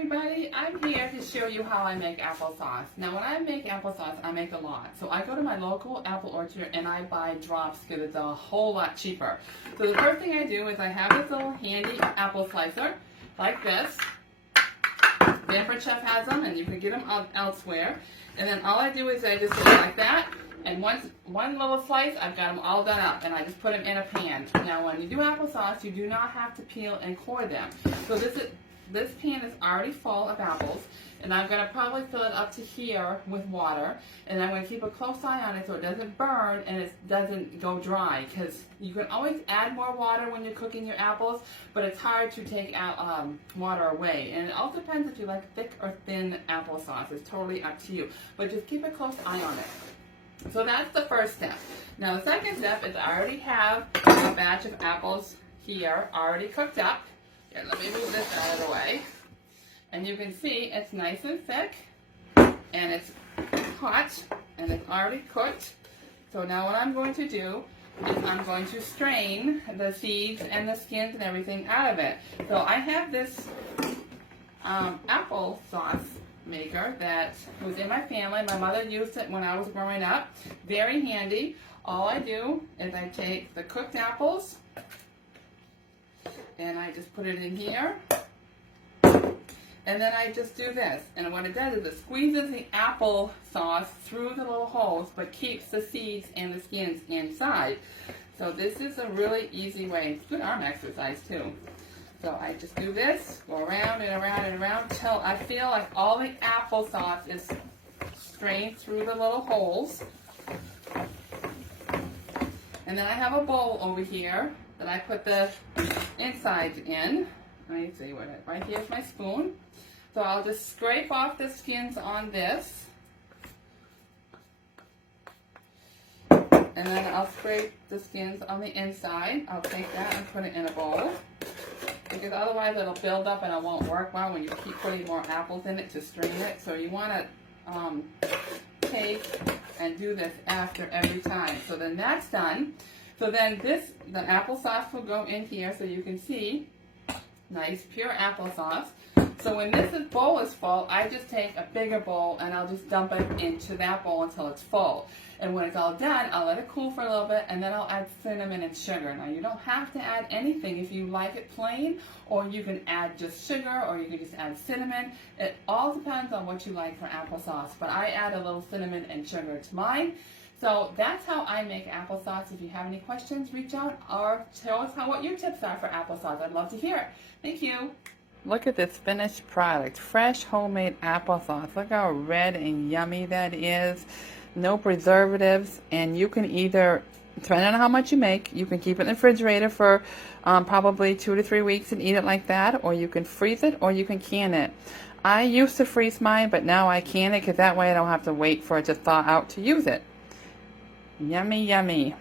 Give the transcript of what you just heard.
everybody, I'm here to show you how I make applesauce. Now when I make applesauce, I make a lot. So I go to my local apple orchard and I buy drops because it's a whole lot cheaper. So the first thing I do is I have this little handy apple slicer, like this. Pampered Chef has them and you can get them elsewhere. And then all I do is I just go like that. And one little slice, I've got them all done up, and I just put them in a pan. Now, when you do applesauce, you do not have to peel and core them. So this pan is already full of apples, and I'm going to probably fill it up to here with water. And I'm going to keep a close eye on it so it doesn't burn and it doesn't go dry, because you can always add more water when you're cooking your apples, but it's hard to take out water away. And it all depends if you like thick or thin applesauce. It's totally up to you. But just keep a close eye on it. So that's the first step. Now the second step is I already have a batch of apples here already cooked up. Here, let me move this out of the way. And you can see it's nice and thick, and it's hot, and it's already cooked. So now what I'm going to do is I'm going to strain the seeds and the skins and everything out of it. So I have this applesauce maker that was in my family. My mother used it when I was growing up. Very handy. All I do is I take the cooked apples and I just put it in here, and then I just do this, and what it does is it squeezes the applesauce through the little holes but keeps the seeds and the skins inside. So this is a really easy way. It's good arm exercise too. So I just do this, go around and around and around till I feel like all the applesauce is strained through the little holes. And then I have a bowl over here that I put the insides in. Let me see what it, right here's my spoon. So I'll just scrape off the skins on this. And then I'll scrape the skins on the inside. I'll take that and put it in a bowl, because otherwise it'll build up and it won't work well when you keep putting more apples in it to strain it. So you want to take and do this after every time. So then that's done. So then the applesauce will go in here so you can see nice pure applesauce. So when this bowl is full, I just take a bigger bowl and I'll just dump it into that bowl until it's full. And when it's all done, I'll let it cool for a little bit, and then I'll add cinnamon and sugar. Now you don't have to add anything if you like it plain, or you can add just sugar, or you can just add cinnamon. It all depends on what you like for applesauce, but I add a little cinnamon and sugar to mine. So that's how I make applesauce. If you have any questions, reach out or tell us what your tips are for applesauce. I'd love to hear it. Thank you. Look at this finished product. Fresh homemade applesauce. Look how red and yummy that is. No preservatives, and you can either, depending on how much you make, you can keep it in the refrigerator for probably 2 to 3 weeks and eat it like that, or you can freeze it, or you can can it. I used to freeze mine, but now I can it because that way I don't have to wait for it to thaw out to use it. Yummy, yummy.